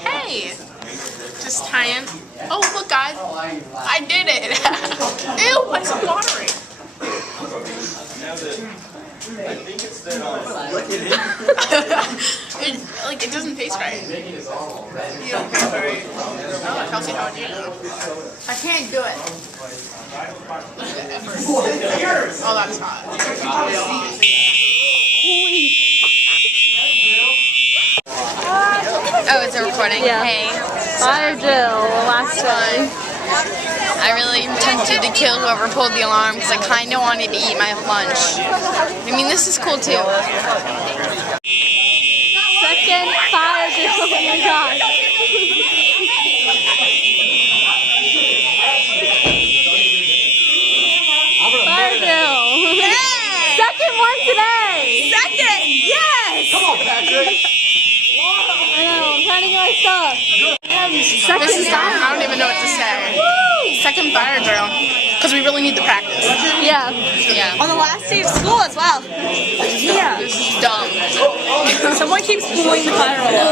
Hey! Just tying. Oh, look, guys. I did it. Ew, why is it watering? It doesn't taste right. You don't taste right. Oh, Kelsey, how would you know? I can't do it. Look at the effort. Oh, that's hot. Oh, it's a recording? Yeah. Hey. Fire drill, last one. I really am tempted to kill whoever pulled the alarm because I kind of wanted to eat my lunch. I mean, this is cool too. Second fire drill, oh my god. Fire drill. Hey! Second one today. Second! Yes! Come on, Patrick! I know, I'm trying to get my stuff. Second This is time. I don't even know what to say. Second fire drill. Because we really need the practice. Yeah. Yeah. On the last day of school as well. Yeah. This is dumb. Someone keeps pulling the fire alarm.